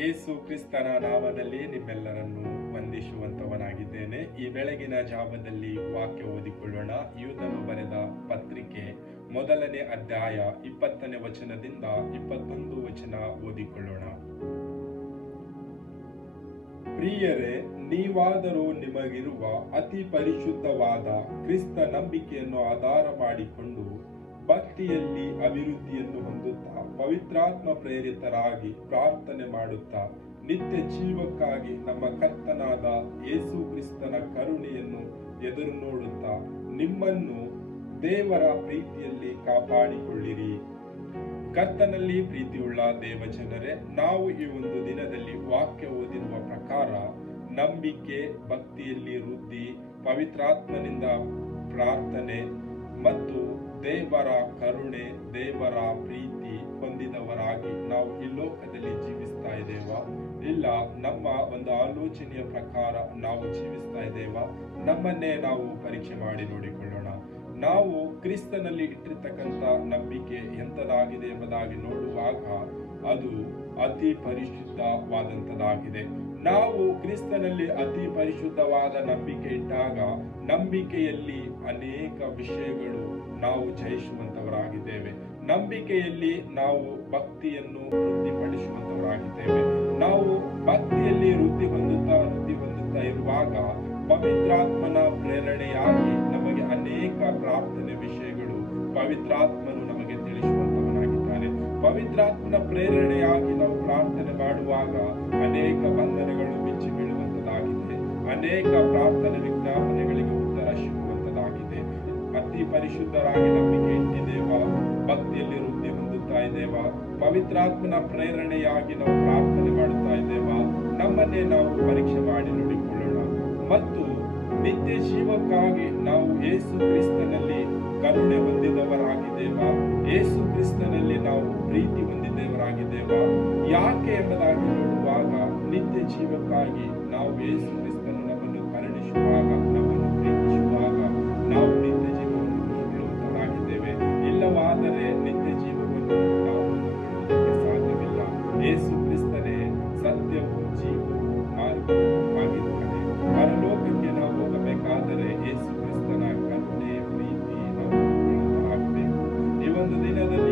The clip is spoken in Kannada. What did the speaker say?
ಯೇಸು ಕ್ರಿಸ್ತನ ನಾಮದಲ್ಲಿ ನಿಮ್ಮೆಲ್ಲರನ್ನು ವಂದಿಸುವಂತವನಾಗಿದ್ದೇನೆ. ಈ ಬೆಳಗಿನ ಜಾವದಲ್ಲಿ ವಾಕ್ಯ ಓದಿಕೊಳ್ಳೋಣ. ಯೂದನು ಬರೆದ ಪತ್ರಿಕೆ 1ನೇ ಅಧ್ಯಾಯ 20ನೇ ವಚನದಿಂದ 21 ವಚನ ಓದಿಕೊಳ್ಳೋಣ. ಪ್ರಿಯರೇ, ನೀವಾದರೂ ನಿಮಗಿರುವ ಅತಿ ಪರಿಶುದ್ಧವಾದ ಕ್ರಿಸ್ತ ನಂಬಿಕೆಯನ್ನು ಆಧಾರ ಮಾಡಿಕೊಂಡು ಭಕ್ತಿಯಲ್ಲಿ ಅಭಿವೃದ್ಧಿಯನ್ನು ಹೊಂದುತ್ತಾ ಪವಿತ್ರಾತ್ಮ ಪ್ರೇರಿತರಾಗಿ ಪ್ರಾರ್ಥನೆ ಮಾಡುತ್ತಾ ನಿತ್ಯ ಜೀವಕ್ಕಾಗಿ ನಮ್ಮ ಕರ್ತನಾದ ಯೇಸು ಕ್ರಿಸ್ತನ ಕರುಣೆಯನ್ನು ಎದುರು ನೋಡುತ್ತಾ ನಿಮ್ಮನ್ನು ದೇವರ ಪ್ರೀತಿಯಲ್ಲಿ ಕಾಪಾಡಿಕೊಳ್ಳಿರಿ. ಕರ್ತನಲ್ಲಿ ಪ್ರೀತಿಯುಳ್ಳ ದೇವಜನರೇ, ನಾವು ಈ ಒಂದು ದಿನದಲ್ಲಿ ವಾಕ್ಯ ಓದಿರುವ ಪ್ರಕಾರ ನಂಬಿಕೆ, ಭಕ್ತಿಯಲ್ಲಿ ವೃದ್ಧಿ, ಪವಿತ್ರಾತ್ಮನಿಂದ ಪ್ರಾರ್ಥನೆ ಮತ್ತು ದೇವರ ಕರುಣೆ, ದೇವರ ಪ್ರೀತಿ ಹೊಂದಿದವರಾಗಿ ನಾವು ಈ ಲೋಕದಲ್ಲಿ ಜೀವಿಸ್ತಾ ಇದ್ದೇವಾ? ಇಲ್ಲ, ನಮ್ಮ ಒಂದು ಆಲೋಚನೆಯ ಪ್ರಕಾರ ನಾವು ಜೀವಿಸ್ತಾ ಇದ್ದೇವಾ? ನಮ್ಮನ್ನೇ ನಾವು ಪರೀಕ್ಷೆ ಮಾಡಿ ನೋಡಿಕೊಳ್ಳೋಣ. ನಾವು ಕ್ರಿಸ್ತನಲ್ಲಿ ಇಟ್ಟಿರ್ತಕ್ಕಂಥ ನಂಬಿಕೆ ಎಂಥದಾಗಿದೆ ಎಂಬುದಾಗಿ ನೋಡುವಾಗ ಅದು ಅತಿ ಪರಿಶುದ್ಧವಾದಂಥದ್ದಾಗಿದೆ. ನಾವು ಕ್ರಿಸ್ತನಲ್ಲಿ ಅತಿ ಪರಿಶುದ್ಧವಾದ ನಂಬಿಕೆ ಇಟ್ಟಾಗ ನಂಬಿಕೆಯಲ್ಲಿ ಅನೇಕ ವಿಷಯಗಳು ನಾವು ಜಯಿಸುವಂತವರಾಗಿದ್ದೇವೆ. ನಂಬಿಕೆಯಲ್ಲಿ ನಾವು ಭಕ್ತಿಯನ್ನು ವೃದ್ಧಿಪಡಿಸುವಂತವರಾಗಿದ್ದೇವೆ. ನಾವು ಭಕ್ತಿಯಲ್ಲಿ ವೃದ್ಧಿ ಹೊಂದುತ್ತಾ ಇರುವಾಗ ಪವಿತ್ರಾತ್ಮನ ಪ್ರೇರಣೆಯಾಗಿ ನಮಗೆ ಅನೇಕ ಪ್ರಾರ್ಥನೆ ವಿಷಯಗಳು ಪವಿತ್ರಾತ್ಮನು ನಮಗೆ ತಿಳಿಸುವಂತವನಾಗಿದ್ದಾನೆ. ಪವಿತ್ರಾತ್ಮನ ಪ್ರೇರಣೆಯಾಗಿ ನಾವು ಪ್ರಾರ್ಥನೆ ಮಾಡುವಾಗ ಅನೇಕ ಬಂಧನಗಳು ಬಿಚ್ಚಿ ಬೀಳುವಂತದಾಗಿದೆ. ಅನೇಕ ಪ್ರಾರ್ಥನೆ ವಿಜ್ಞಾಪನೆಗಳಿಗೆ ಉತ್ತರ ಸಿಗುವಂತದಾಗಿದೆ. ಅತಿ ಪರಿಶುದ್ಧರಾಗಿ ನಂಬಿಕೆ ಇಟ್ಟಿದ್ದೇವಾ? ಭಕ್ತಿಯಲ್ಲಿ ವೃದ್ಧಿ ಹೊಂದುತ್ತಾ ಇದ್ದೇವಾ? ಪವಿತ್ರಾತ್ಮನ ಪ್ರೇರಣೆಯಾಗಿ ನಾವು ಪ್ರಾರ್ಥನೆ ಮಾಡುತ್ತಾ ಇದ್ದೇವಾ? ನಮ್ಮನ್ನೇ ನಾವು ಪರೀಕ್ಷೆ ಮಾಡಿ ನೋಡಿಕೊಳ್ಳೋಣ. ಮತ್ತು ನಿತ್ಯ ಜೀವಕ್ಕಾಗಿ ನಾವು ಯೇಸು ಕ್ರಿಸ್ತನಲ್ಲಿ ಕರುಣೆ ಹೊಂದಿದವರಾಗಿದ್ದೇವಾ? ಯೇಸು ಕ್ರಿಸ್ತನಲ್ಲಿ ನಾವು ಪ್ರೀತಿ ಹೊಂದಿದವರಾಗಿದ್ದೇವಾ? ಯಾಕೆ ಎಂಬುದಾಗಿ ನೋಡುವಾಗ ನಿತ್ಯ ಜೀವಕ್ಕಾಗಿ ನಾವು ಯೇಸು ಕ್ರಿಸ್ತನು ನಮ್ಮನ್ನು ಕರುಣಿಸುವಾಗ, ನಮ್ಮನ್ನು ಪ್ರೀತಿಸುವಾಗ ನಾವು ನಿತ್ಯ ಜೀವವನ್ನು ಹೊಂದುಕೊಳ್ಳುವಂತವರಾಗಿದ್ದೇವೆ. ಇಲ್ಲವಾದರೆ ನಿತ್ಯ ಜೀವವನ್ನು ನಾವು ಹೊಂದಿಕೊಳ್ಳುವುದಕ್ಕೆ ಸಾಧ್ಯವಿಲ್ಲ. ಯೇಸು ಕ್ರಿಸ್ತನೇ ಸತ್ಯವು, ಜೀವವು, ಮಾರ್ಗವೂ ಆಗಿದ್ದಾನೆ. ಪರಲೋಕಕ್ಕೆ ನಾವು ಹೋಗಬೇಕಾದರೆ ಯೇಸು ಕ್ರಿಸ್ತನ ಕರುಣೆ, ಪ್ರೀತಿ ನಾವು ಹೊಂದಿಕೊಳ್ಳುವಂತರಾಗಬೇಕು. ಈ ಒಂದು ದಿನದಲ್ಲಿ